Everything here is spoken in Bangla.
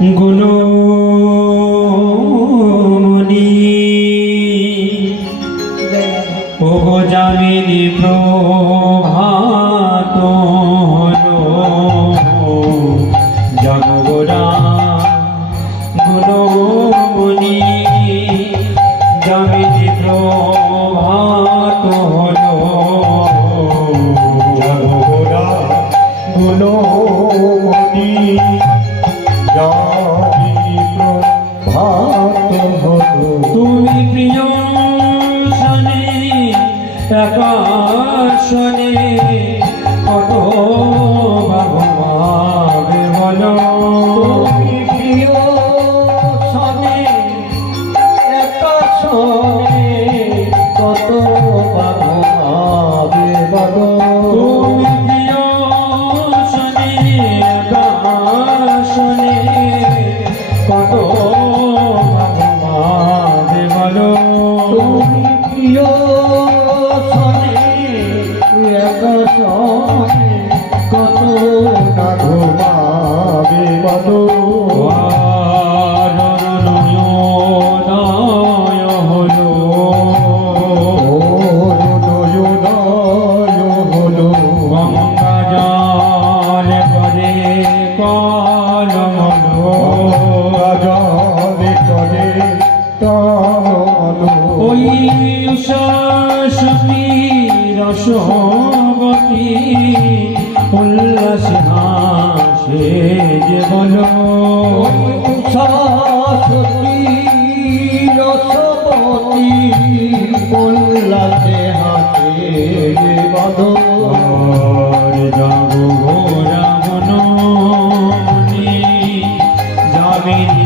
গুণমণি ওগো যামিনী প্রভাত হলো জগগোরা গুণমণি যামিনী প্রভাত হলো জগগোরা গুণমণি যামিনী প্রভাত হলো। তুমি প্রিয় শনে একাশনে কত ভাবে বলো তুমি প্রিয় শনে একাশনে কত ভাবে বলো। তুমি প্রিয় শনে একাশনে কত ভাবে বলো তুমি প্রিয় শনে একাশনে কত না ঘুমাবে বলো। অরুণোদয় হলো অরুণোদয় হলো। গঙ্গা জল করে কলমলো জলে করে তমলো। ওই উষাসতী রসবতী উল্লাসে হাসে যে বলো উষাসতী রসবতী উল্লাসে হাসে যে বলো। জগগোরা গুণমণি যামিনী